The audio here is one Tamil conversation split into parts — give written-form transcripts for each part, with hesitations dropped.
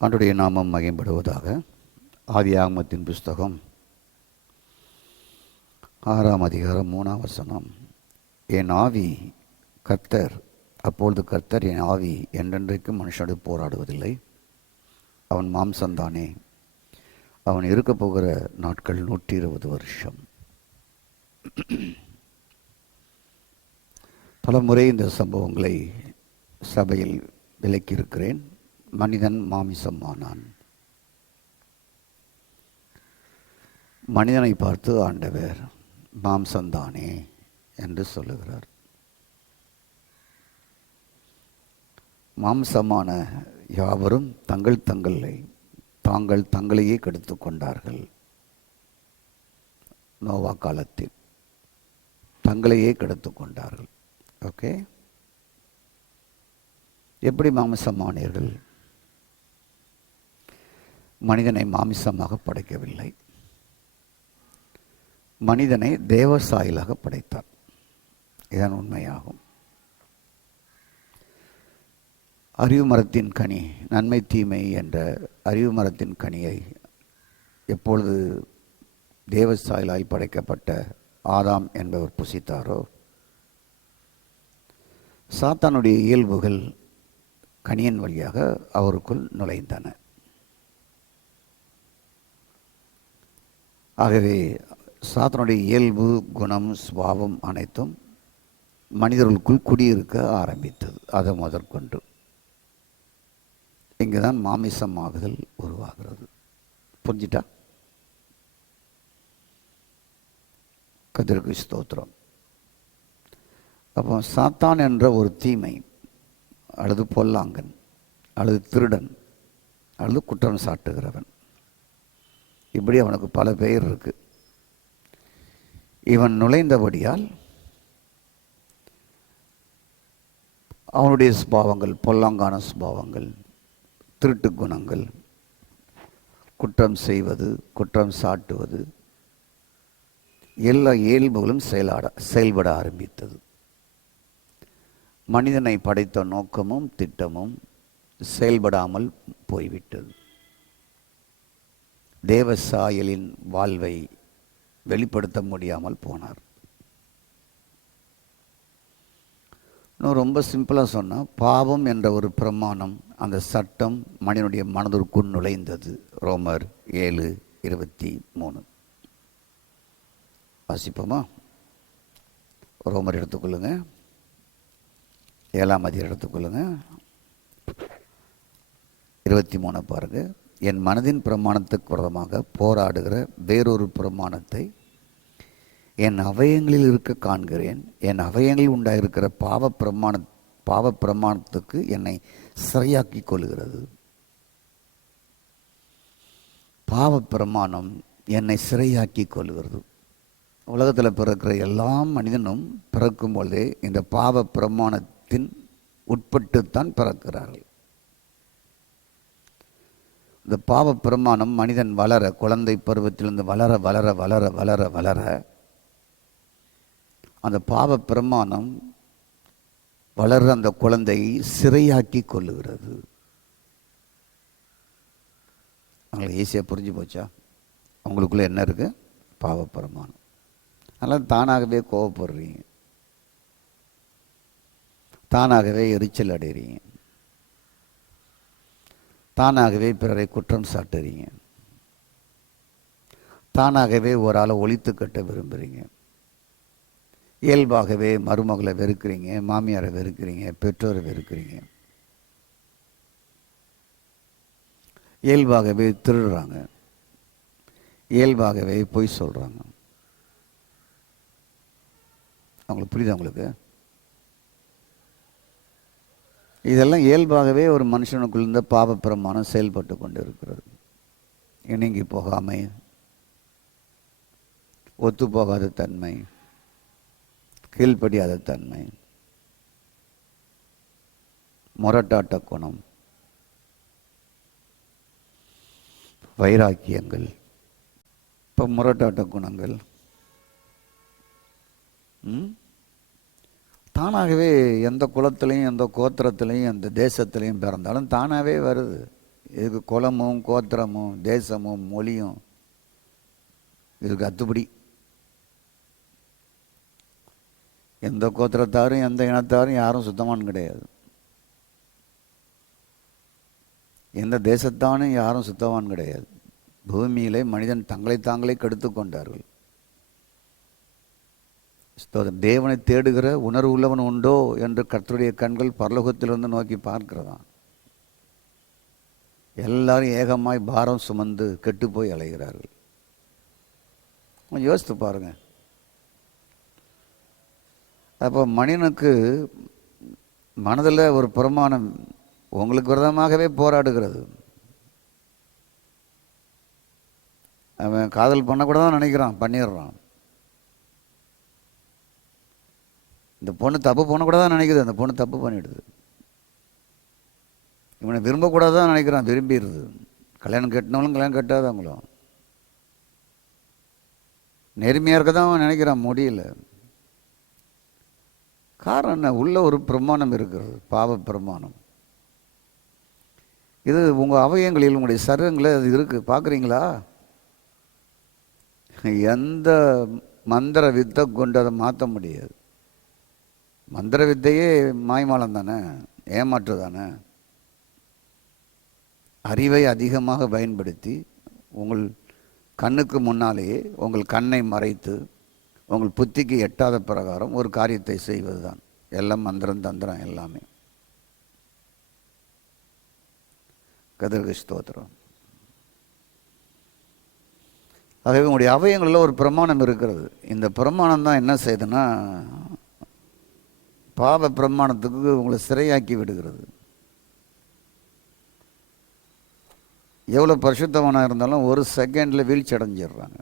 ஆண்டுடைய நாமம் மகிம்படுவதாக. ஆதியாகமத்தின் புஸ்தகம் 6ஆம் அதிகாரம் 3ஆம் வசனம். என் ஆவி கர்த்தர், அப்பொழுது கர்த்தர் என் ஆவி என்றென்றைக்கும் மனுஷனோடு போராடுவதில்லை, அவன் மாம்சந்தானே, அவன் இருக்க போகிற நாட்கள் 120 வருஷம். பல முறை இந்த சம்பவங்களை சபையில் விளக்கியிருக்கிறேன். மனிதன் மாமிசமானான். மனிதனை பார்த்து ஆண்டவர் மாம்சந்தானே என்று சொல்லுகிறார். மாம்சமான யாவரும் தாங்கள் தங்களையே கெடுத்து கொண்டார்கள். நோவா காலத்தில் தங்களையே கெடுத்து கொண்டார்கள். ஓகே, எப்படி மாமிசமானீர்கள்? மனிதனை மாமிசமாக படைக்கவில்லை, மனிதனை தேவ சாயலாக படைத்தார். இதன் உண்மையாகும். அறிவு மரத்தின் கனி, நன்மை தீமை என்ற அறிவு மரத்தின் கனியை எப்பொழுது தேவ சாயலாய் படைக்கப்பட்ட ஆதாம் என்பவர் புசித்தாரோ, சாத்தானுடைய இயல்புகள் கனியின் வழியாக அவருக்குள் நுழைந்தன. ஆகவே சாத்தானுடைய இயல்பு, குணம், சுபாவம் அனைத்தும் மனிதர்களுக்குள் குடியிருக்க ஆரம்பித்தது. அதை முதற்கொண்டு இங்குதான் மாமிசமாகுதல் உருவாகிறது. புரிஞ்சிட்டா? கர்த்தருக்கு ஸ்தோத்திரம். அப்போ சாத்தான் என்ற ஒரு தீமை, அல்லது பொல்லாங்கன், அல்லது திருடன், அல்லது குற்றம் சாட்டுகிறவன், இப்படி அவனுக்கு பல பெயர் இருக்கு. இவன் நுழைந்தபடியால் அவனுடைய சுபாவங்கள், பொல்லாங்கான சுபாவங்கள், திருட்டு குணங்கள், குற்றம் செய்வது, குற்றம் சாட்டுவது, எல்லா இயல்புகளும் செயல்பட ஆரம்பித்தது. மனிதனை படைத்த நோக்கமும் திட்டமும் செயல்படாமல் போய்விட்டது. தேவ சாயலின் வாழ்வை வெளிப்படுத்த முடியாமல் போனார். இன்னும் ரொம்ப சிம்பிளாக சொன்னால், பாவம் என்ற ஒரு பிரமாணம், அந்த சட்டம் மனிதனுடைய மனதிற்குள் நுழைந்தது. ரோமர் 7:23 வாசிப்போமா? ரோமர் எடுத்துக்கொள்ளுங்க, 7ஆம் அதிகாரம் எடுத்துக்கொள்ளுங்க, 23 பாருங்க. என் மனதின் பிரமாணத்துக்கு விரோதமாக போராடுகிற வேறொரு பிரமாணத்தை என் அவயங்களில் இருக்க காண்கிறேன். என் அவயங்களில் உண்டாயிருக்கிற பாவ பிரமாணத்துக்கு என்னை சிறையாக்கி கொள்கிறது. பாவ பிரமாணம் என்னை சிறையாக்கி கொள்கிறது. உலகத்தில் பிறக்கிற எல்லா மனிதனும் பிறக்கும் பொழுதே இந்த பாவ பிரமாணத்தின் உட்பட்டுத்தான் பிறக்கிறார்கள். இந்த பாவ பிரமாணம் மனிதன் வளர, குழந்தை பருவத்திலிருந்து வளர வளர வளர வளர வளர அந்த பாவ பிரமாணம் வளர்ற அந்த குழந்தையை சிறையாக்கி கொள்ளுகிறது. அவங்களுக்கு ஈஸியாக புரிஞ்சு போச்சா? அவங்களுக்குள்ள என்ன இருக்கு? பாவ பிரமாணம். அதனால் தானாகவே கோவப்படுறீங்க, தானாகவே எரிச்சல் அடைகிறீங்க, தானாகவே பிறரை குற்றம் சாட்டுறீங்க, தானாகவே ஒரு ஆளை ஒழித்து கட்ட விரும்புகிறீங்க, இயல்பாகவே மருமகளை வெறுக்கிறீங்க, மாமியாரை வெறுக்கிறீங்க, பெற்றோரை வெறுக்கிறீங்க, இயல்பாகவே திருடுறாங்க, இயல்பாகவே பொய் சொல்கிறாங்க. அவங்களுக்கு புரியுதா? உங்களுக்கு இதெல்லாம் இயல்பாகவே ஒரு மனுஷனுக்குள்ள இருந்த பாவ பிரமாணம் செயல்பட்டு கொண்டு இருக்கிறது. இணங்கி போகாமை, ஒத்து போகாத தன்மை, கீழ்ப்படியாத தன்மை, முரட்டாட்ட குணம், வைராக்கியங்கள். இப்போ முரட்டாட்ட குணங்கள் தானாகவே எந்த குலத்திலையும், எந்த கோத்திரத்திலையும், எந்த தேசத்திலையும் பிறந்தாலும் தானாகவே வருது. இதுக்கு குலமும் கோத்திரமும் தேசமும் மொழியும் இதுக்கு அத்துப்படி. எந்த கோத்திரத்தாரும் எந்த இனத்தாரும் யாரும் சுத்தமானு கிடையாது. எந்த தேசத்தானும் யாரும் சுத்தவான் கிடையாது. பூமியிலே மனிதன் தங்களை தாங்களே கெடுத்து கொண்டார்கள். தேவனை தேடுகிற உணர்வு உள்ளவன் உண்டோ என்று கர்த்தருடைய கண்கள் பரலோகத்திலிருந்து நோக்கி பார்க்கிறதான். எல்லாரும் ஏகமாய் பாரம் சுமந்து கெட்டு போய் அலைகிறார்கள். யோசித்து பாருங்க. அப்போ மனிதனுக்கு மனதில் ஒரு பிரமாணம் உங்களுக்கு விரதமாகவே போராடுகிறது. அவன் காதல் பண்ணக்கூட தான் நினைக்கிறான், பண்ணிடுறான். இந்த பொண்ணு தப்பு பண்ணக்கூட தான் நினைக்குது, அந்த பொண்ணு தப்பு பண்ணிடுது. இவனை விரும்பக்கூடாதான் நினைக்கிறான், விரும்பிடுது. கல்யாணம் கட்டினவங்களும் கல்யாணம் கட்டாதவங்களும் நேர்மையாக இருக்க தான் அவன் நினைக்கிறான், முடியல. காரணம் என்ன? உள்ள ஒரு பிரமாணம் இருக்கிறது, பாவ பிரமாணம். இது உங்கள் அவயங்களில் உங்களுடைய சரீரங்களில் அது இருக்குது, பார்க்குறீங்களா? எந்த மந்திர வித்தை கொண்டு அதை மாற்ற முடியாது. மந்திர வித்தையே மாய்மாலம் தானே, ஏமாற்று தானே. அறிவை அதிகமாக பயன்படுத்தி உங்கள் கண்ணுக்கு முன்னாலேயே உங்கள் கண்ணை மறைத்து உங்கள் புத்திக்கு எட்டாத பிரகாரம் ஒரு காரியத்தை செய்வது தான் எல்லாம் மந்திரம் தந்திரம் எல்லாமே. கதிர்க்கு ஸ்தோத்திரம். ஆகவே உங்களுடைய அவயங்களில் ஒரு பிரமாணம் இருக்கிறது. இந்த பிரமாணம் தான் என்ன செய்யுதுன்னா பாவ பிரமாணத்துக்கு உங்களை சிறையாக்கி விடுகிறது. எவ்வளோ பரிசுத்தவனாக இருந்தாலும் ஒரு செகண்டில் வீழ்ச்சி அடைஞ்சிடுறாங்க.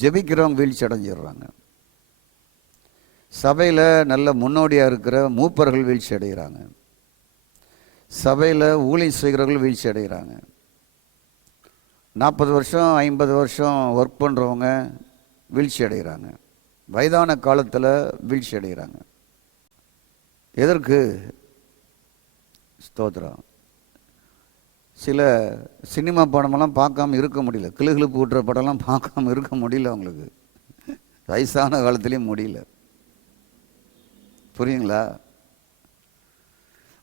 ஜெபிக்கிறவங்க வீழ்ச்சி அடைஞ்சிடுறாங்க. சபையில் நல்ல முன்னோடியாக இருக்கிற மூப்பர்கள் வீழ்ச்சி அடைகிறாங்க. சபையில் ஊழியம் செய்கிறவர்கள் வீழ்ச்சி அடைகிறாங்க. 40 வருஷம் 50 வருஷம் ஒர்க் பண்ணுறவங்க வீழ்ச்சி அடைகிறாங்க. வயதான காலத்தில் வீழ்ச்சி அடைகிறாங்க. எதற்கு? ஸ்தோத்திரம். சில சினிமா படமெல்லாம் பார்க்காம இருக்க முடியல. கிளுகிழுப்பு ஊட்டுற படம்லாம் பார்க்காம இருக்க முடியல அவங்களுக்கு. வயசான காலத்துலேயும் முடியல. புரியுங்களா?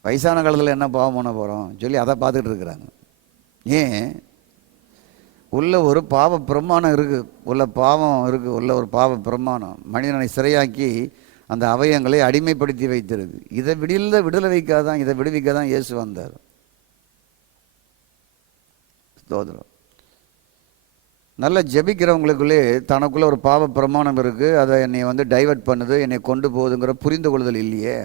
வயசான காலத்தில் என்ன பாவம் பண்ண போகிறோம் சொல்லி அதை பார்த்துட்டு இருக்கிறாங்க. ஏன்? உள்ள ஒரு பாவ பிரமாணம் இருக்குது, உள்ள பாவம் இருக்குது, உள்ள ஒரு பாவ பிரமாணம் மனிதனை சிறையாக்கி அந்த அவயங்களை அடிமைப்படுத்தி வைத்திருக்கு. இதை விடுதலை வைக்காதான், இதை விடுவிக்காதான் இயேசு வந்தார். ஸ்தோத்திரம். நல்ல ஜெபிக்கிறவங்களுக்குள்ளே தனக்குள்ளே ஒரு பாவ பிரமாணம் இருக்குது, அதை என்னை டைவர்ட் பண்ணுது, என்னை கொண்டு போகுதுங்கிற புரிந்து கொள்ளுதல் இல்லையே.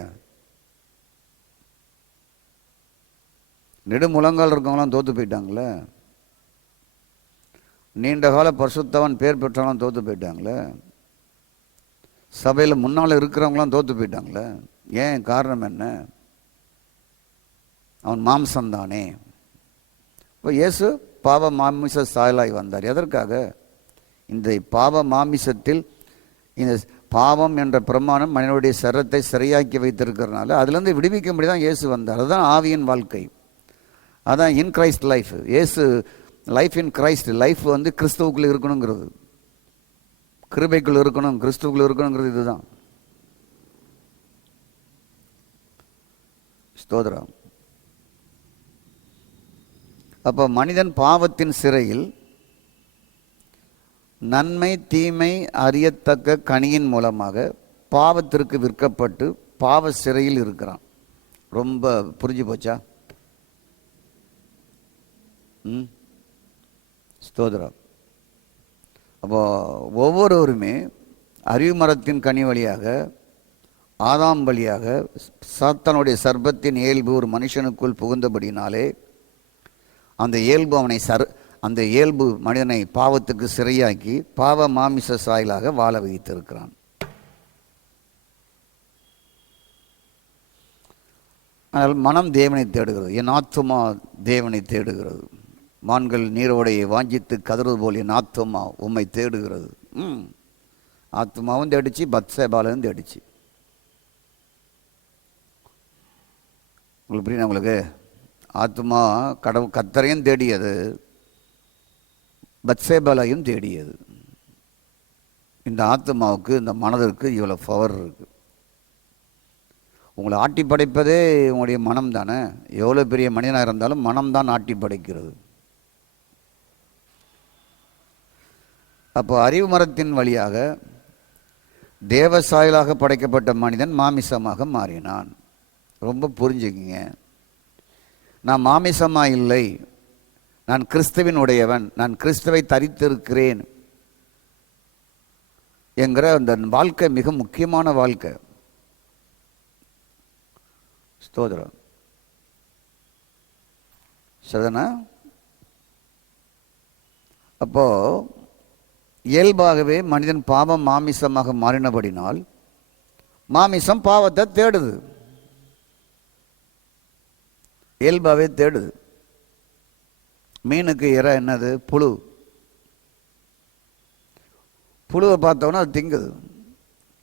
நெடுமுழங்கால் இருக்கவங்களாம் தோற்று போயிட்டாங்களே. நீண்ட கால பரிசுத்தவன் பேர் பெற்றவங்களாம் தோற்று போயிட்டாங்களே. சபையில் முன்னால் இருக்கிறவங்களாம் தோற்று போயிட்டாங்களே. ஏன்? காரணம் என்ன? அவன் மாம்சம்தானே. இப்போ இயேசு பாவ மாமிச சாயலாய் வந்தார். எதற்காக? இந்த பாவ மாமிசத்தில் இந்த பாவம் என்ற பிரமாணம் மனிதனுடைய சரத்தை சிறையாக்கி வைத்திருக்கிறதுனால அதுலேருந்து விடுவிக்க முடியாதான் இயேசு வந்தார். அதுதான் ஆவியின் வாழ்க்கை, அதான் இன் கிரைஸ்ட் லைஃப். இயேசு லைஃப் இன் கிரைஸ்ட், லைஃப் கிறிஸ்துவுக்குள்ள இருக்கணுங்கிறது, கிருபைக்குள் இருக்கணும், கிறிஸ்துவுக்குள்ள இருக்கணுங்கிறது இதுதான். ஸ்தோத்திரம். அப்போ மனிதன் பாவத்தின் சிறையில் நன்மை தீமை அறியத்தக்க கனியின் மூலமாக பாவத்திற்கு விற்கப்பட்டு பாவ சிறையில் இருக்கிறான். ரொம்ப புரிஞ்சு போச்சா? ஸ்தோத்திரம். அப்போ ஒவ்வொருவருமே அறிவு மரத்தின் கனி வழியாக ஆதாம் வழியாக சாத்தானுடைய சர்ப்பத்தின் இயல்பு ஒரு மனுஷனுக்குள் புகுந்தபடினாலே அந்த இயல்பு மனிதனை பாவத்துக்கு சிறையாக்கி பாவ மாமிச சாயலாக வாழ வைத்திருக்கிறான். ஆனால் மனம் தேவனை தேடுகிறது, என் ஆத்துமா தேவனை தேடுகிறது. மான்கள் நீரோடையை வாஞ்சித்து கதறுவது போல் என் ஆத்துமா உம்மை தேடுகிறது. ஆத்துமாவும் தேடிச்சு, பத்சேபாலும் தேடிச்சு. உங்களுக்கு புரியுது? உங்களுக்கு ஆத்மா கர்த்தரையும் தேடியது, பத்சேபாலையும் தேடியது. இந்த ஆத்மாவுக்கு, இந்த மனதிற்கு இவ்வளோ பவர் இருக்குது. உங்களை ஆட்டி படைப்பதே உங்களுடைய மனம் தானே. எவ்வளோ பெரிய மனிதனாக இருந்தாலும் மனம்தான் ஆட்டி படைக்கிறது. அப்போ அறிவு மரத்தின் வழியாக தேவசாயலாக படைக்கப்பட்ட மனிதன் மாமிசமாக மாறினான். ரொம்ப புரிஞ்சுக்கிங்க. நான் மாமிசமாக இல்லை, நான் கிறிஸ்துவின் உடையவன், நான் கிறிஸ்துவை தரித்திருக்கிறேன் என்கிற அந்த வாழ்க்கை மிக முக்கியமான வாழ்க்கை. ஸ்தோத்திரம். சரிதானா? அப்போ இயல்பாகவே மனிதன் பாவம் மாமிசமாக மாறினபடினால் மாமிசம் பாவத்தை தேடுது, இயல்பாகவே தேடுது. மீனுக்கு இறை என்னது? புழு. புழுவை பார்த்தோன்னா அது திங்குது.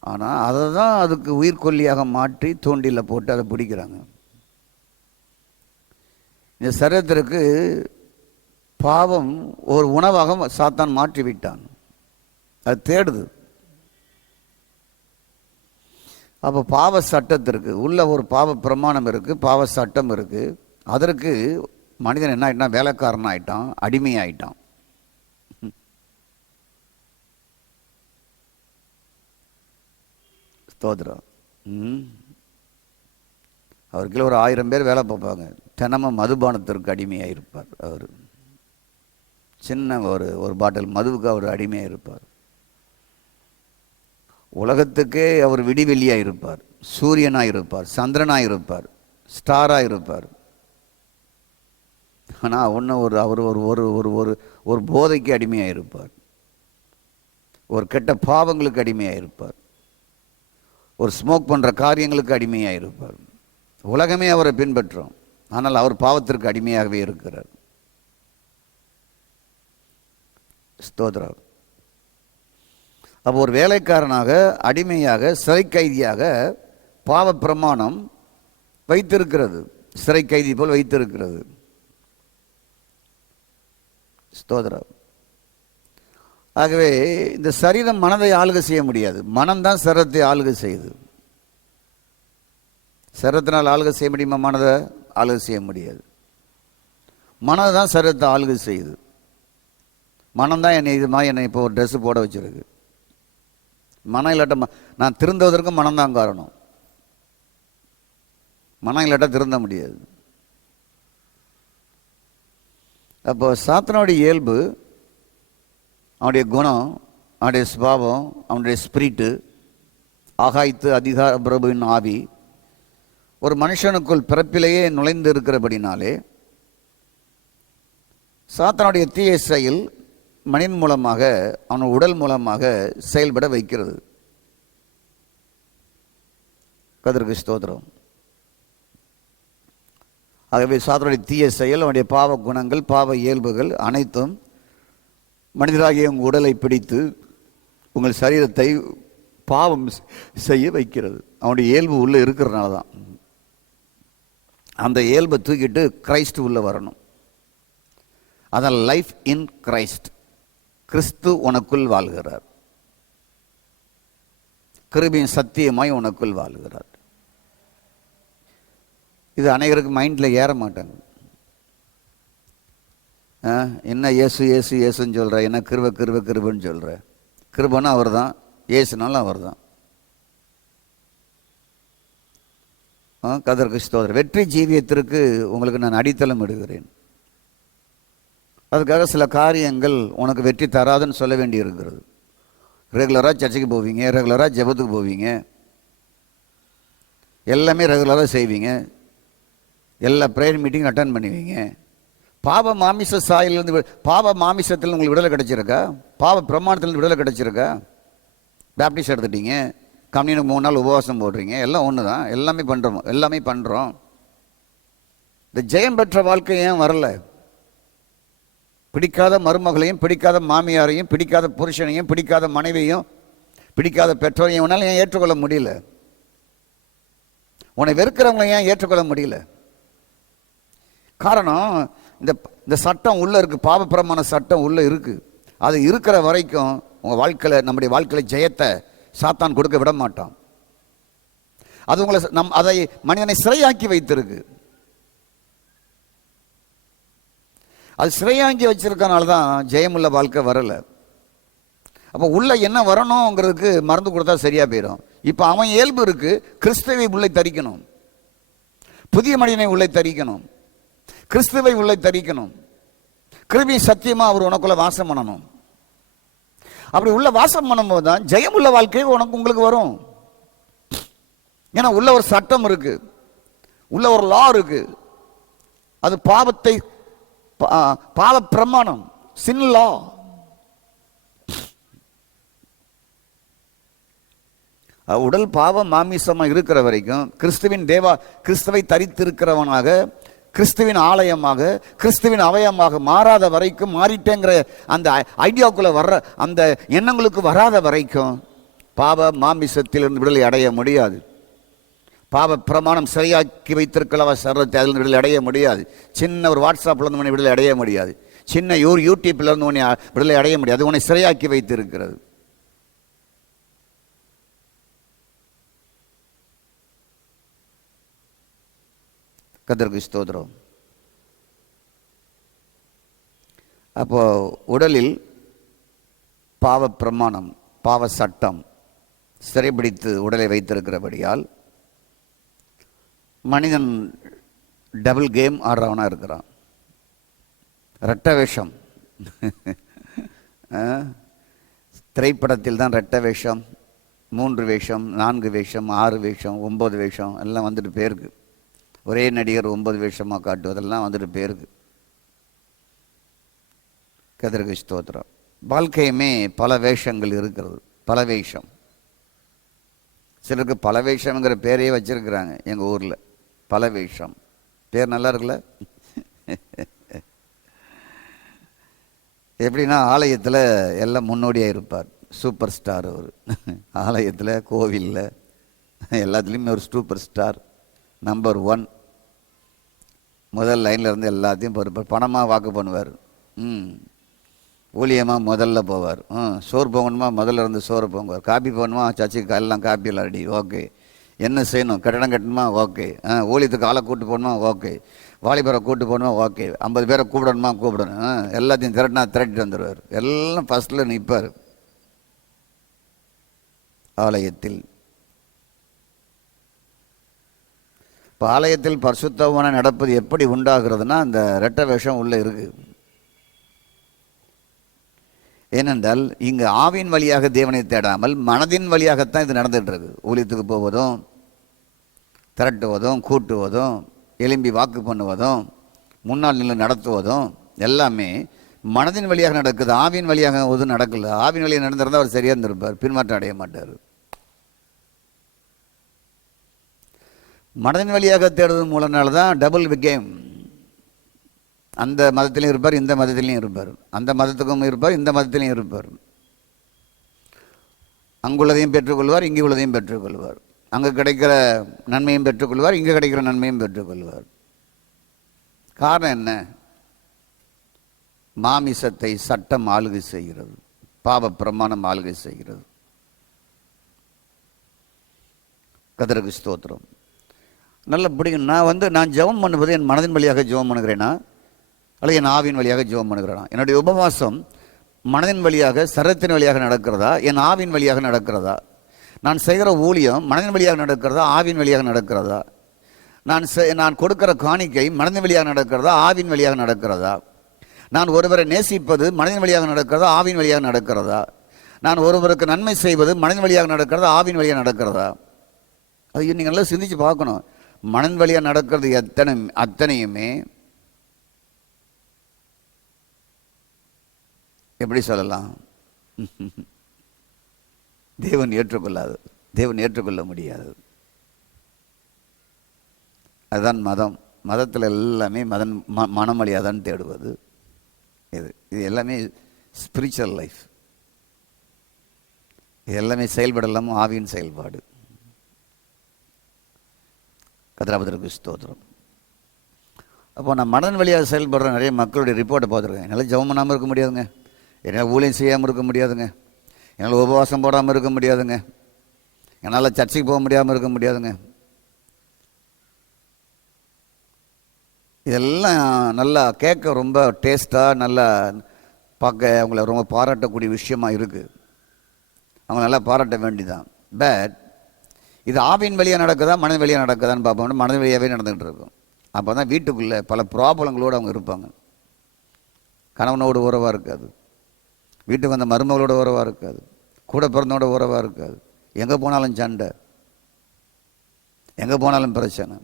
ஆனால் அதை தான் அதுக்கு உயிர்கொல்லியாக மாற்றி தூண்டில் போட்டு அதை பிடிக்கிறாங்க. இந்த சரீரத்திற்கு பாவம் ஒரு உணவாக சாத்தான் மாற்றி விட்டான். அது தேடுது. அப்போ பாவ சட்டத்திற்கு உள்ள ஒரு பாவ பிரமாணம் இருக்குது, பாவ சட்டம் இருக்குது. அதற்கு மனிதன் என்ன ஆகிட்டான்? வேலைக்காரன் ஆகிட்டான், அடிமையாயிட்டான். ஸ்தோத்திரம். அவருக்குள்ள ஒரு 1000 பேர் வேலை பார்ப்பாங்க. தினமும் மதுபானத்திற்கு அடிமையாக இருப்பார். அவர் சின்ன ஒரு பாட்டில் மதுவுக்கு அவர் அடிமையாக இருப்பார். உலகத்துக்கே அவர் விடிவெளியாக இருப்பார், சூரியனாக இருப்பார், சந்திரனாக இருப்பார், ஸ்டாராக இருப்பார். ஆனால் அவர் ஒரு போதைக்கு அடிமையாக இருப்பார், ஒரு கெட்ட பாவங்களுக்கு அடிமையாக இருப்பார், ஒரு ஸ்மோக் பண்ணுற காரியங்களுக்கு அடிமையாக இருப்பார். உலகமே அவரை பின்பற்றும், ஆனால் அவர் பாவத்திற்கு அடிமையாகவே இருக்கிறார். ஸ்தோத்திரம். அப்போ ஒரு வேலைக்காரனாக, அடிமையாக, சிறை கைதியாக பாவ பிரமாணம் வைத்திருக்கிறது, சிறை கைதி போல் வைத்திருக்கிறது. ஸ்தோத்திரம். ஆகவே இந்த சரீரம் மனதை ஆளுகை செய்ய முடியாது, மனம்தான் சரீரத்தை ஆளுகை செய்யுது. சரீரத்தினால் ஆளுகை செய்ய முடியுமா? மனதை ஆளுகை செய்ய முடியாது. மனதை தான் சரீரத்தை ஆளுகை செய்யுது. மனம்தான் என்னை இப்போ ஒரு ட்ரெஸ்ஸு போட வச்சிருக்கு. மனம் இல்லாட்ட நான் திருந்துவதற்கும் மனம்தான் காரணம். மனம் இல்லாட்ட திருந்த முடியாது. அப்போ சாத்தனுடைய இயல்பு, அவனுடைய குணம், அவனுடைய சுபாவம், அவனுடைய ஸ்பிரிட்டு, ஆகாய்த்து அதிகார பிரபுவின் ஆவி ஒரு மனுஷனுக்குள் பிறப்பிலேயே நுழைந்து இருக்கிறபடினாலே சாத்தானுடைய தீய செயல் மனிதன் மூலமாக, அவன் உடல் மூலமாக செயல்பட வைக்கிறது. கர்த்தருக்கு ஸ்தோத்திரம். ஆகவே சாத்தானுடைய தீய செயல், அவனுடைய பாவ குணங்கள், பாவ இயல்புகள் அனைத்தும் மனிதராகிய உங்கள் உடலை பிடித்து உங்கள் சரீரத்தை பாவம் செய்ய வைக்கிறது. அவனுடைய இயல்பு உள்ளே இருக்கிறதுனால தான். அந்த இயல்பை தூக்கிட்டு கிரைஸ்ட் உள்ளே வரணும். அதான் லைஃப் இன் கிரைஸ்ட். கிறிஸ்து உனக்குள் வாழ்கிறார், கிருபையின் சத்தியமாய் உனக்குள் வாழ்கிறார். இது அனைவருக்கு மைண்டில் ஏற மாட்டாங்க. என்ன இயேசு இயேசு இயேசுன்னு சொல்கிற, என்ன கிருபை கிருபை கிருபைன்னு சொல்கிற. கிருபைன்னா அவர் தான், இயேசுனாலும் அவர் தான். கர்த்தருக்கு ஸ்தோத்திரம். வெற்றி ஜீவியத்திற்கு உங்களுக்கு நான் அடித்தளம் இடுகிறேன். அதுக்காக சில காரியங்கள் உனக்கு வெற்றி தராதுன்னு சொல்ல வேண்டி இருக்கிறது. ரெகுலராக சர்ச்சைக்கு போவீங்க, ரெகுலராக ஜெபத்துக்கு போவீங்க, எல்லாமே ரெகுலராக செய்வீங்க, எல்லா ப்ரேயர் மீட்டிங் அட்டன் பண்ணுவீங்க. பாவ மாமிச சாயிலிருந்து, பாவ மாமிசத்தில் உங்களுக்கு விடுதலை கிடைச்சிருக்கா? பாவ பிரமாணத்திலிருந்து விடுதலை கிடைச்சிருக்கா? பேப்டிஸ்ட் எடுத்துட்டீங்க, கம்யூனுக்கு 3 நாள் உபவாசம் போடுறீங்க, எல்லாம் ஒன்று தான், எல்லாமே பண்ணுறோம். இந்த ஜெயம் பெற்ற வாழ்க்கை ஏன் வரல? பிடிக்காத மருமகளையும், பிடிக்காத மாமியாரையும், பிடிக்காத புருஷனையும், பிடிக்காத மனைவியையும், பிடிக்காத பெற்றோரையும் உன்னால் ஏன் ஏற்றுக்கொள்ள முடியல? உன்னை வெறுக்கிறவங்களை ஏன் ஏற்றுக்கொள்ள முடியல? காரணம், இந்த இந்த சட்டம் உள்ள இருக்கு, பாவப்பிரமான சட்டம் உள்ள இருக்கு. அது இருக்கிற வரைக்கும் உங்க வாழ்க்கையில, நம்முடைய வாழ்க்கையில ஜெயத்தை சாத்தான் கொடுக்க விட மாட்டான். அது உங்களை அதை மனிதனை சிறையாக்கி வைத்திருக்கு. அது சிறையாக்கி வச்சிருக்கனால தான் ஜெயமுள்ள வாழ்க்கை வரல. அப்போ உள்ள என்ன வரணுங்கிறதுக்கு மருந்து கொடுத்தா சரியா போயிடும். இப்போ அவன் இயல்பு இருக்கு, கிறிஸ்துவை உள்ளே தரிக்கணும், புதிய மனிதனை உள்ளே தரிக்கணும், கிறிஸ்துவை உள்ளே தரிக்கணும், கிருபை சத்தியமா அவர் உனக்குள்ள வாசம் பண்ணணும். அப்படி உள்ள வாசம் பண்ணும்போது தான் ஜெயமுள்ள வாழ்க்கை உங்களுக்கு வரும். ஏன்னா உள்ள ஒரு சட்டம் இருக்கு, உள்ள ஒரு லா இருக்கு. அது பாவ பிரமாணம், சின் லா. உடல் பாவம் மாமிசமா இருக்கிற வரைக்கும் கிறிஸ்துவை தரித்திருக்கிறவனாக, கிறிஸ்துவின் ஆலயமாக, கிறிஸ்துவின் அவயமாக மாறாத வரைக்கும், மாறிட்டேங்கிற அந்த ஐடியாவுக்குள்ள வர்ற அந்த எண்ணங்களுக்கு வராத வரைக்கும் பாவ மாமிசத்திலிருந்து விடுதலை அடைய முடியாது. பாவ பிரமாணம் சரியாக்கி வைத்திருக்கிறவ சர்வத்தை அதில் விடுதலை அடைய முடியாது. சின்ன ஒரு வாட்ஸ்அப்ல இருந்து விடுதலை அடைய முடியாது. சின்ன யூடியூப்ல இருந்து விடுதலை அடைய முடியாது. அது உன்னை சிறையாக்கி வைத்திருக்கிறது. கர்த்தருக்கு ஸ்தோத்திரம். அப்போ உடலில் பாவ பிரமாணம், பாவ சட்டம் சிறைபிடித்து உடலை வைத்திருக்கிறபடியால் மனிதன் டபுள் கேம் ஆடுறவனா இருக்கிறான். ரெட்ட வேஷம். திரைப்படத்தில் தான் ரெட்ட வேஷம், 3 வேஷம், 4 வேஷம், 6 வேஷம், 9 வேஷம் எல்லாம் வந்துட்டு போயிருக்கு. ஒரே நடிகர் 9 வேஷமாக காட்டுவதெல்லாம் வந்துட்டு போயிருக்கு. கர்த்தருக்கு ஸ்தோத்திரம். வாழ்க்கையுமே பல வேஷங்கள் இருக்கிறது, பல வேஷம். சிலருக்கு பல வேஷம்ங்கிற பேரையே வச்சிருக்கிறாங்க. எங்கள் ஊரில் பல வேஷம் பேர் நல்லா இருக்குல்ல. எப்படின்னா ஆலயத்தில் எல்லாம் முன்னோடியாக இருப்பார், சூப்பர் ஸ்டார் அவர். ஆலயத்தில், கோவிலில் எல்லாத்துலேயுமே ஒரு சூப்பர் ஸ்டார், நம்பர் 1, முதல் லைனில் இருந்து எல்லாத்தையும் பொறுப்பார். பணமாக வாக்கு பண்ணுவார், ஊழியமாக முதல்ல போவார், சோறு போகணுமா முதல்ல இருந்து சோறு போங்குவார், காப்பி போகணுமா சர்ச்சுக்கு எல்லாம் காப்பியில் ரெடி, ஓகே. என்ன செய்யணும், கட்டடம் கட்டணுமா, ஓகே. ஊழியத்துக்கு ஆளை கூட்டு போகணுமா, ஓகே. வாலிபரை கூட்டு போகணுமா, ஓகே. 50 பேரை கூப்பிடணுமா, கூப்பிடணும். எல்லாத்தையும் திரட்டிட்டு வந்துடுவார். எல்லாம் ஃபஸ்ட்டில் நிற்பார் ஆலயத்தில். இப்போ ஆலயத்தில் பரிசுத்தமான நடப்பது எப்படி உண்டாகிறதுனா அந்த இரட்ட வேஷம் உள்ளே இருக்கு. ஏனென்றால் இங்கு ஆவின் வழியாக தேவனை தேடாமல் மனதின் வழியாகத்தான் இது நடந்துட்டு இருக்கு. ஊழியத்துக்கு போவதும், திரட்டுவதும், கூட்டுவதும், எலும்பி வாக்கு பண்ணுவதும், முன்னால் நின்று நடத்துவதும் எல்லாமே மனதின் வழியாக நடக்குது. ஆவின் வழியாக எதுவும் நடக்கல. ஆவின் வழியாக நடந்திருந்தால் அவர் சரியாக இருந்திருப்பார், பின்மாற்றம் அடைய மாட்டார். மனதின் வழியாக தேடுவதன் மூலனால்தான் டபுள் கேம். அந்த மதத்திலையும் இருப்பார், இந்த மதத்திலையும் இருப்பார். அந்த மதத்துக்கும் இருப்பார், இந்த மதத்திலையும் இருப்பார். அங்குள்ளதையும் பெற்றுக்கொள்வார், இங்கே உள்ளதையும் பெற்றுக்கொள்வார். அங்கே கிடைக்கிற நன்மையும் பெற்றுக்கொள்வார், இங்கே கிடைக்கிற நன்மையும் பெற்றுக்கொள்வார். காரணம் என்ன? மாமிசத்தை சட்டம் ஆளுகை செய்கிறது, பாவ பிரமாணம் ஆளுகை செய்கிறது. கர்த்தருக்கு ஸ்தோத்திரம். நல்ல பிடிக்கும். நான் ஜெபம் பண்ணுவது என் மனதின் வழியாக ஜெபம் பண்ணுகிறேனா அல்லது என் ஆவின் வழியாக ஜெபம் பண்ணுகிறேனா? என்னுடைய உபவாசம் மனதின் வழியாக, சரத்தின் வழியாக நடக்கிறதா, என் ஆவின் வழியாக நடக்கிறதா? நான் செய்கிற ஊழியம் மனதின் வழியாக நடக்கிறதா, ஆவின் வழியாக நடக்கிறதா? நான் கொடுக்கிற காணிக்கை மனதின் வழியாக நடக்கிறதா, ஆவின் வழியாக நடக்கிறதா? நான் ஒருவரை நேசிப்பது மனதின் வழியாக நடக்கிறதா, ஆவின் வழியாக நடக்கிறதா? நான் ஒருவருக்கு நன்மை செய்வது மனதின் வழியாக நடக்கிறதா, ஆவின் வழியாக நடக்கிறதா? அது நீங்கள் நல்லா சிந்திச்சு பார்க்கணும். மனதின் வழியாக நடக்கிறது அத்தனையுமே எப்படி சொல்லலாம், தேவன் ஏற்றுக்கொள்ளாது, தேவன் ஏற்றுக்கொள்ள முடியாது. அதுதான் மதம். மதத்தில் எல்லாமே மனம் வழியாக தான் தேடுவது. இது எல்லாமே ஸ்பிரிச்சுவல் லைஃப். இது எல்லாமே செயல்படலாம் ஆவியின் செயல்பாடு. கர்த்தருக்கு ஸ்தோத்திரம். அப்போ நான் மனதின் வழியாக செயல்படுற நிறைய மக்களுடைய ரிப்போர்ட்டை பார்த்துருக்கேன். என்னால் ஜெபம் பண்ணாமல் இருக்க முடியாதுங்க, என்னால் ஊழியம் செய்யாமல் இருக்க முடியாதுங்க, என்னால் உபவாசம் போடாமல் இருக்க முடியாதுங்க, என்னால் சர்ச்சைக்கு போக முடியாமல் இருக்க முடியாதுங்க. இதெல்லாம் நல்லா கேட்க ரொம்ப டேஸ்ட்டாக, நல்லா பார்க்க அவங்கள ரொம்ப பாராட்டக்கூடிய விஷயமா இருக்குது. அவங்க நல்லா பாராட்ட வேண்டிதான். பட் இது ஆவின் வழியாக நடக்குதா மனதின் வழியாக நடக்குதான்னு பார்ப்போம்னா மனதின் வழியாகவே நடந்துகிட்டு இருக்கும். அப்போ தான் வீட்டுக்குள்ளே பல ப்ராப்ளங்களோடு அவங்க இருப்பாங்க. கணவனோட உறவாக இருக்காது, வீட்டுக்கு வந்த மருமகளோட உறவாக இருக்காது, கூட பிறந்தோட உறவாக இருக்காது. எங்கே போனாலும் சண்டை, எங்கே போனாலும் பிரச்சனை,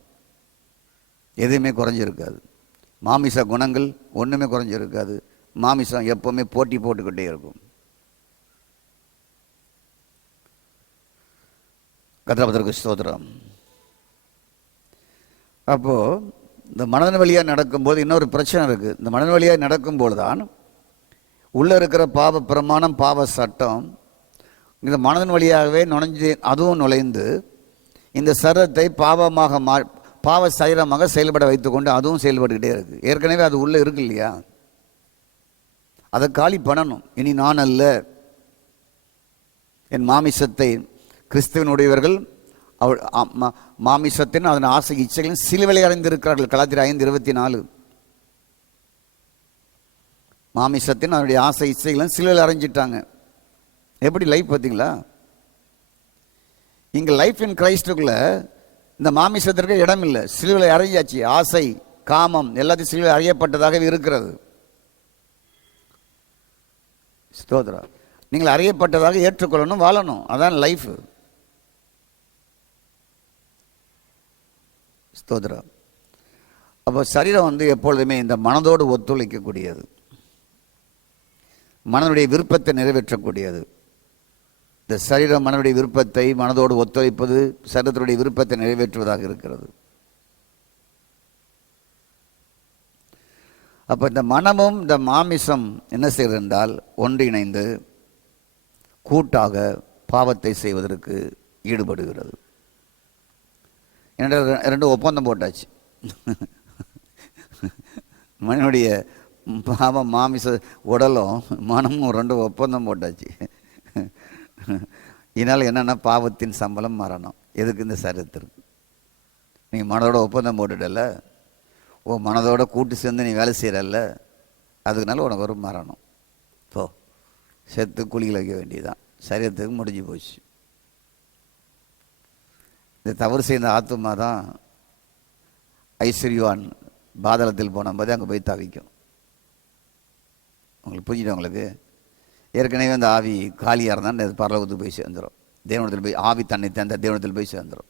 எதுவுமே குறைஞ்சிருக்காது. மாமிச குணங்கள் ஒன்றுமே குறைஞ்சிருக்காது. மாமிசம் எப்போவுமே போட்டி போட்டுக்கிட்டே இருக்கும். கர்த்தருக்கு ஸ்தோத்திரம். அப்போது இந்த மனதின் வழியாக நடக்கும்போது இன்னொரு பிரச்சனை இருக்குது. இந்த மனதின் வழியாக நடக்கும்போது தான் உள்ளே இருக்கிற பாவ பிரமாணம், பாவ சட்டம் இந்த மனதின் வழியாகவே அதுவும் நுழைந்து இந்த சரீரத்தை பாவ சரீரமாக செயல்பட வைத்துக்கொண்டு அதுவும் செயல்பட்டுக்கிட்டே இருக்குது. ஏற்கனவே அது உள்ளே இருக்கு இல்லையா, அதை காலி பண்ணணும். இனி நான் அல்ல, என் மாமிசத்தை கிறிஸ்துவனுடையவர்கள் மாமிசத்தின் அதன் ஆசை இச்சைகளும் சிலுவையில் அறைந்திருக்கிறார்கள். கலாத்தியர் 5:24. மாமிசத்தின் அதனுடைய ஆசை இச்சைகளும் சிலுவையில் அறைஞ்சிட்டாங்க. எப்படி லைஃப் பார்த்தீங்களா? இங்கே லைஃப் இன் கிரைஸ்டுக்குள்ள இந்த மாமிசத்திற்கு இடம் இல்லை, சிலுவையில் அறைஞ்சாச்சு. ஆசை, காமம் எல்லாத்தையும் சிலுவையில் அறையப்பட்டதாக இருக்கிறது. ஸ்தோத்திரம். நீங்கள் அறியப்பட்டதாக ஏற்றுக்கொள்ளணும், வாழணும். அதான் லைஃப். ஸ்தோத்திரம். அப்போ சரீரம் எப்பொழுதுமே இந்த மனதோடு ஒத்துழைக்கக்கூடியது, மனதுடைய விருப்பத்தை நிறைவேற்றக்கூடியது. இந்த சரீரம் மனதுடைய விருப்பத்தை மனதோடு ஒத்துழைப்பது சரீரத்தினுடைய விருப்பத்தை நிறைவேற்றுவதாக இருக்கிறது. அப்போ இந்த மனமும் இந்த மாமிசம் என்ன செய்கிறது என்றால் ஒன்றிணைந்து கூட்டாக பாவத்தை செய்வதற்கு ஈடுபடுகிறது. ரெண்டு ஒப்பந்தம் போட்டாச்சு. மனிதனுடைய பாவம், மாமிச உடலும் மனமும் ரெண்டு ஒப்பந்தம் போட்டாச்சு. இதனால் என்னென்னா பாவத்தின் சம்பளம் மரணம். எதுக்கு? இந்த சரீரத்திற்கு. நீங்கள் மனதோட ஒப்பந்தம் போட்டுடல, மனதோட கூட்டு சேர்ந்து நீ வேலை செய்கிறல்ல, அதுக்குனால உனக்கு ஒரு மரணம். போ, செத்து குழியில் வைக்க வேண்டியதுதான். சரீரத்துக்கு முடிஞ்சு போச்சு. இந்த தவறு செய்த ஆத்துமா தான் ஐஸ்வர்யான் பாதாளத்தில் போனபோது அங்கே போய் தவிக்கும். உங்களுக்கு புரிஞ்சுட்டு? உங்களுக்கு ஏற்கனவே அந்த ஆவி காலியாக இருந்தால் அது பரலோகத்துக்கு போய் சேர்ந்துடும். தேவனத்தில் போய் ஆவி தன்னை தந்த தேவனத்தில் போய் சேர்ந்துடும்.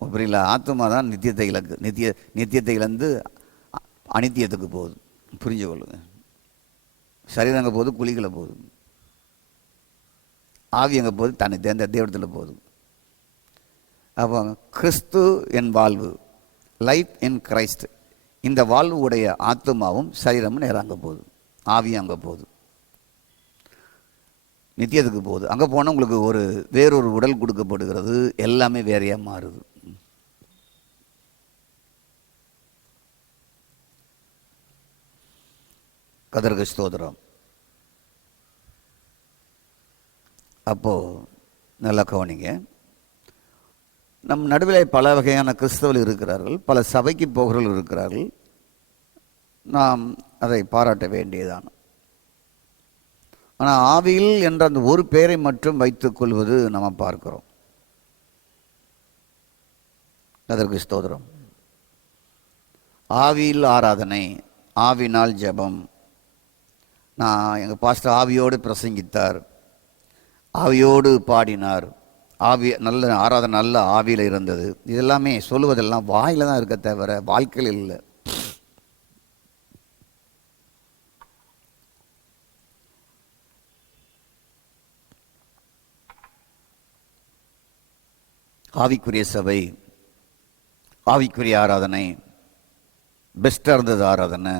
புரியல? ஆத்துமா தான் நித்தியத்தை இலக்கு. நித்தியத்தை இழந்து அனித்தியத்துக்கு போகுது. புரிஞ்சு கொள்ளுங்க. சரீரம் அங்கே போகுது, குழிகளை போகுது. ஆவி அங்கே போகுது, தன்னை தேர்ந்த தேவனத்தில் போகுது. அப்போ கிறிஸ்து என் வாழ்வு, லைஃப் இன் கிரைஸ்ட், இந்த வாழ்வு உடைய ஆத்துமாவும் சரீரமும் நேரம் அங்கே போகுது. ஆவியும் அங்கே போகுது, நித்தியத்துக்கு போகுது. அங்கே போனால் உங்களுக்கு வேறொரு உடல் கொடுக்கப்படுகிறது. எல்லாமே வேறையாக மாறுது. கர்த்தருக்கு ஸ்தோத்திரம். அப்போது நல்லா கவனிங்க. நம் நடுவில் பல வகையான கிறிஸ்தவர்கள் இருக்கிறார்கள், பல சபைக்கு போகிறவர்கள் இருக்கிறார்கள். நாம் அதை பாராட்ட வேண்டியதான. ஆனால் ஆவியில் என்ற அந்த ஒரு பெயரை மட்டும் வைத்துக் கொள்வது நம்ம பார்க்கிறோம். அதற்கு ஸ்தோத்திரம். ஆவியில் ஆராதனை, ஆவினால் ஜெபம். எங்கள் பாஸ்டர் ஆவியோடு பிரசங்கித்தார், ஆவியோடு பாடினார், ஆவி நல்ல ஆராதனை, நல்ல ஆவியில் இருந்தது. இதெல்லாமே சொல்லுவதெல்லாம் வாயில் தான் இருக்க தவிர வாழ்க்கையில் இல்லை. ஆவிக்குரிய சபை, ஆவிக்குரிய ஆராதனை, பெஸ்ட்டாக இருந்தது. ஆராதனை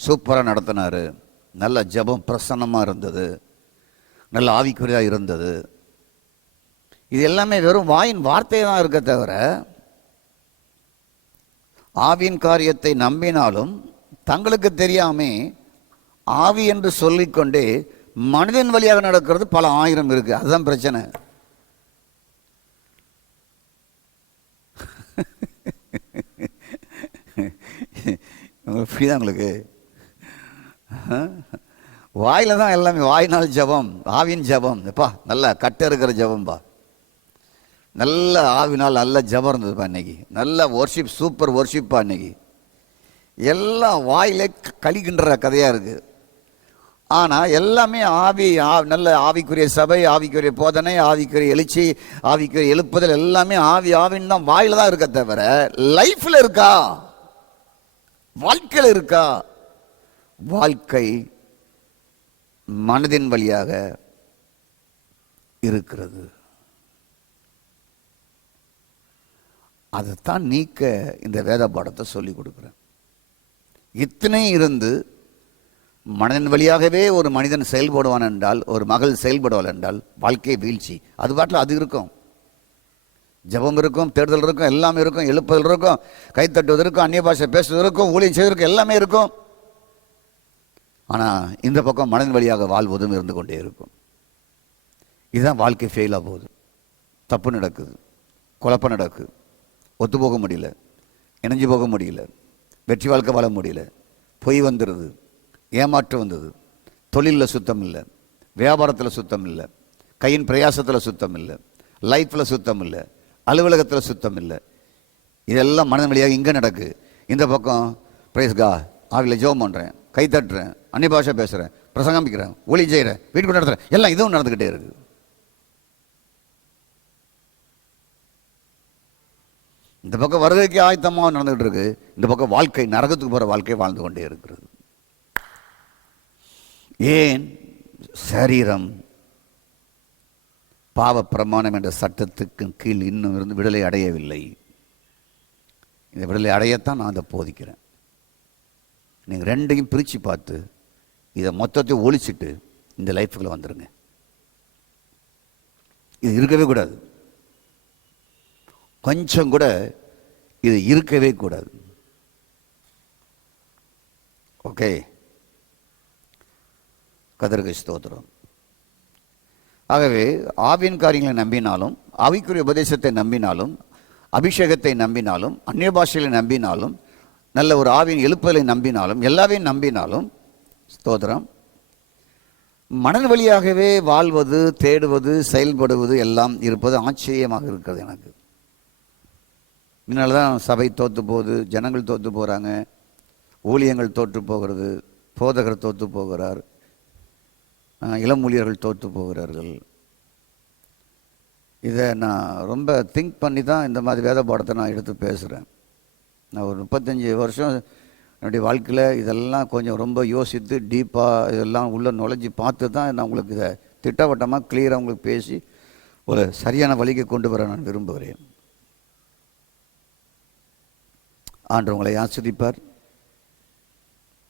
சூப்பராக நடத்தினார். நல்ல ஜெபம் பிரசன்னமாக இருந்தது, நல்ல ஆவிக்குரியாக இருந்தது. இது எல்லாமே வெறும் வாயின் வார்த்தை தான் இருக்க தவிர ஆவியின் காரியத்தை நம்பினாலும் தங்களுக்கு தெரியாமே ஆவி என்று சொல்லிக்கொண்டே மனிதன் வழியாக நடக்கிறது பல ஆயிரம் இருக்கு. அதுதான் பிரச்சனை. புரியுதா உங்களுக்கு? வாயில தான் எல்லாமே. வாயினால் ஜபம், ஆவின் ஜபம். எப்பா நல்ல கட்ட இருக்கிற ஜபம்பா. நல்ல ஆவினால் நல்ல ஜபம் இருந்ததுப்பா இன்னைக்கு. நல்ல ஒர்ஷிப், சூப்பர் ஒர்ஷிப்பா இன்னைக்கு. எல்லாம் வாயிலே கழிக்கின்ற கதையாக இருக்குது. ஆனால் எல்லாமே ஆவி, நல்ல ஆவிக்குரிய சபை, ஆவிக்குரிய போதனை, ஆவிக்குரிய எழுச்சி, ஆவிக்குரிய எழுப்புதல் எல்லாமே ஆவி ஆவின்னு தான் வாயில தான் இருக்க தவிர லைஃப்பில் இருக்கா, வாழ்க்கையில் இருக்கா? வாழ்க்கை மனதின் வழியாக இருக்கிறது. அதைத்தான் நீக்க இந்த வேத பாடத்தை சொல்லி கொடுக்குறேன். இத்தனை இருந்து மனதின் வழியாகவே ஒரு மனிதன் செயல்படுவான் என்றால், ஒரு மகள் செயல்படுவாள் என்றால் வாழ்க்கை வீழ்ச்சி. அது பாட்டில் அது இருக்கும். ஜபம் இருக்கும், தேடுதல் இருக்கும், எல்லாமே இருக்கும், எழுப்புதல் இருக்கும், கைத்தட்டுவது இருக்கும், அந்நிய பாஷை பேசுவது இருக்கும், ஊழியம் செய்வதற்கு எல்லாமே இருக்கும். ஆனால் இந்த பக்கம் மனதின் வழியாக வாழ்வதும் இருந்து கொண்டே இருக்கும். இதுதான் வாழ்க்கை ஃபெயிலாக போகுது. தப்பு நடக்குது, குழப்பம் நடக்குது, ஒத்து போக முடியல, இணைஞ்சு போக முடியல, வெற்றி வாழ்க்கை வாழ முடியல, பொய் வந்துடுது, ஏமாற்றம் வந்தது, தொழிலில் சுத்தம் இல்லை, வியாபாரத்தில் சுத்தம் இல்லை, கையின் பிரயாசத்தில் சுத்தம் இல்லை, லைஃப்பில் சுத்தம் இல்லை, அலுவலகத்தில் சுத்தம் இல்லை. இதெல்லாம் மனதின் வழியாக இங்கே நடக்கு. இந்த பக்கம் பிரைஸ்கா ஆவியில் ஜெபம் பண்ணுறேன், கை தட்டுறேன், அந்நிய பாஷை பேசுகிறேன், பிரசங்கமிக்கிறேன், ஒளி செய்கிறேன், வீட்டுக்கு நடத்துகிறேன், எல்லாம் இதுவும் நடந்துக்கிட்டே இருக்குது. இந்த பக்கம் வருகைக்கு ஆயத்தமாக நடந்துகிட்டு இருக்கு, இந்த பக்கம் வாழ்க்கை நரகத்துக்கு போகிற வாழ்க்கை வாழ்ந்து கொண்டே இருக்கிறது. ஏன்? சரீரம் பாவ பிரமாணம் என்ற சட்டத்துக்கு கீழ் இன்னும் இருந்து விடுதலை அடையவில்லை. இந்த விடுதலை அடையத்தான் நான் அதை போதிக்கிறேன். நீங்கள் ரெண்டையும் பிரித்து பார்த்து இதை மொத்தத்தை ஒழிச்சிட்டு இந்த லைஃபுக்குள்ள வந்துடுங்க. இது இருக்கவே கூடாது, கொஞ்சம் கூட இது இருக்கவே கூடாது. ஓகே, கர்த்தருக்கு ஸ்தோத்திரம். ஆகவே ஆவியின் காரியங்களை நம்பினாலும், ஆவிக்குரிய உபதேசத்தை நம்பினாலும், அபிஷேகத்தை நம்பினாலும், அந்நிய பாஷைகளை நம்பினாலும், நல்ல ஒரு ஆவியின் எழுப்புதலை நம்பினாலும், எல்லாவையும் நம்பினாலும், ஸ்தோத்திரம், மனது வழியாகவே வாழ்வது, தேடுவது, செயல்படுவது எல்லாம் இருப்பது ஆச்சரியமாக இருக்கிறது எனக்கு. இதனால தான் சபை தோற்று போகுது, ஜனங்கள் தோற்று போகிறாங்க, ஊழியங்கள் தோற்று போகிறது, போதகர் தோற்று போகிறார், இளம் ஊழியர்கள் தோற்று போகிறார்கள். இதை நான் ரொம்ப திங்க் பண்ணி தான் இந்த மாதிரி வேத பாடத்தை நான் எடுத்து பேசுகிறேன். நான் ஒரு 35 வருஷம் என்னுடைய வாழ்க்கையில் இதெல்லாம் கொஞ்சம் ரொம்ப யோசித்து டீப்பாக இதெல்லாம் உள்ளே நுழைஞ்சி பார்த்து தான் நான் உங்களுக்கு இதை திட்டவட்டமாக கிளியராக உங்களுக்கு பேசி ஒரு சரியான வழிக்கு கொண்டு வர நான் விரும்புகிறேன். ஆண்டவர் உங்களை ஆஸ்வதிப்பார்.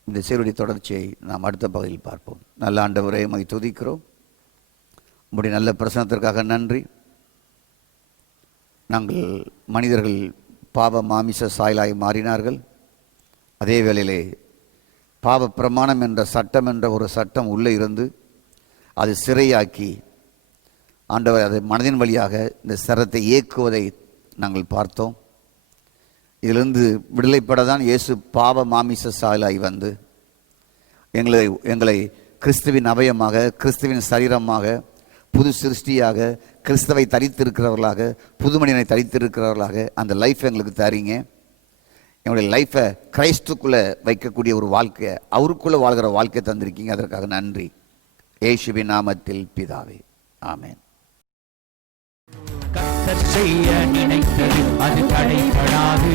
இந்த செய்தியுடைய தொடர்ச்சியை நாம் அடுத்த பகுதியில் பார்ப்போம். நல்ல ஆண்டவரே, உம்மை துதிக்கிறோம். உம்முடைய நல்ல பிரசனத்திற்காக நன்றி. நாங்கள் மனிதர்கள் பாவ மாமிச சாயலாய் மாறினார்கள். அதே வேளையிலே பாவ பிரமாணம் என்ற சட்டம் என்ற ஒரு சட்டம் உள்ளே இருந்து அது சிறையாக்கி ஆண்டவர் அதை மனதின் வழியாக இந்த சரத்தை இயக்குவதை நாங்கள் பார்த்தோம். இதிலிருந்து விடுதலைப்பட தான் இயேசு பாவ மாமிச சாயலாய் வந்து எங்களை கிறிஸ்துவின் அவயமாக, கிறிஸ்துவின் சரீரமாக, புது சிருஷ்டியாக, கிறிஸ்துவை தரித்திருக்கிறவர்களாக, புது மனிதனை தரித்திருக்கிறவர்களாக அந்த லைஃப்பை எங்களுக்கு தரீங்க. எங்களுடைய லைஃப்பை கிறிஸ்துக்குள்ளே வைக்கக்கூடிய ஒரு வாழ்க்கையை, அவருக்குள்ளே வாழ்கிற வாழ்க்கையை தந்திருக்கீங்க. அதற்காக நன்றி. இயேசுவின் நாமத்தில் பிதாவே, ஆமென். கர்த்தர் செய்ய நினைத்தது அது தடைபடாது.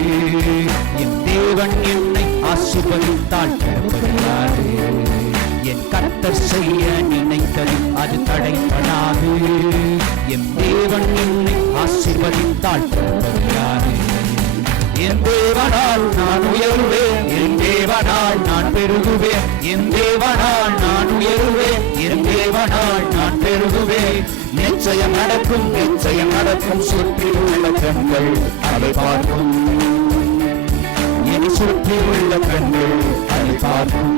என் தேவன் என்னை ஆசீர்வதித்தால் தடைபடாது. என் கர்த்தர் செய்ய நினைத்தது அது தடைபடாது. என் தேவன் என்னை ஆசீர்வதித்தால் தடைபடாது. என் தேவனால் நான் உயருவேன், என் தேவனால் நான் பெருகுவேன், என் தேவனால் நான் உயருவேன், என் தேவனால் நான் பெருகுவேன். நிச்சயம் நடக்கும், நிச்சயம் நடக்கும், சுற்றி உள்ள கண்கள் அதை பார்க்கும். என்னை சுற்றி உள்ள கண்கள் அதை பார்க்கும்